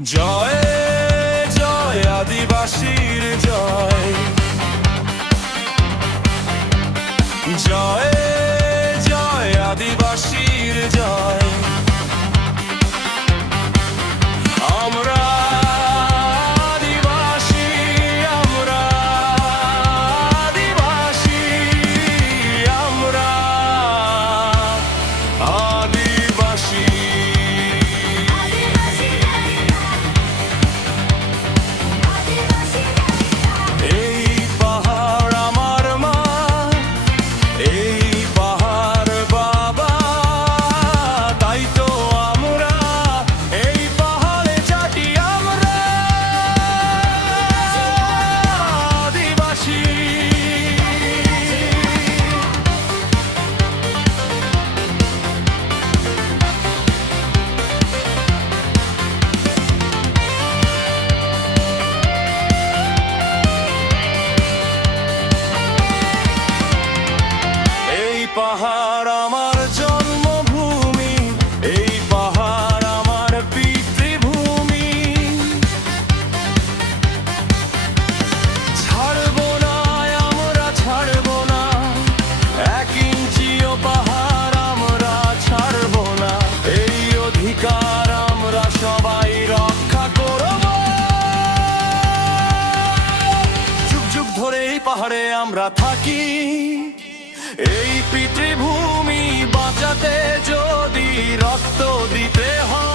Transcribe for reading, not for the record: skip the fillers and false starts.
জয় জয় আদিবাসীর জয়, জয় জয় আদিবাসীর জয়। আমরা আদিবাসী, আমরা আদিবাসী, আমরা আদিবাসী। এই পাহাড় আমার মা, এই পাহাড় বাবা, তাই তো আমরা এই পাহাড়ে চাটি, আমরা আদিবাসী। এই পাহাড় আমার জন্মভূমি, এই পাহাড় আমার পিতৃভূমি। ছাড়বো না, আমরা ছাড়বো না, এক ইঞ্চিও পাহাড় আমরা ছাড়বো না। এই অধিকার আমরা সবাই রক্ষা করব। যুগ যুগ ধরে এই পাহাড়ে আমরা থাকি। এই পৃথিবীভূমি বাঁচাতে যদি রক্ত দিতে হয়,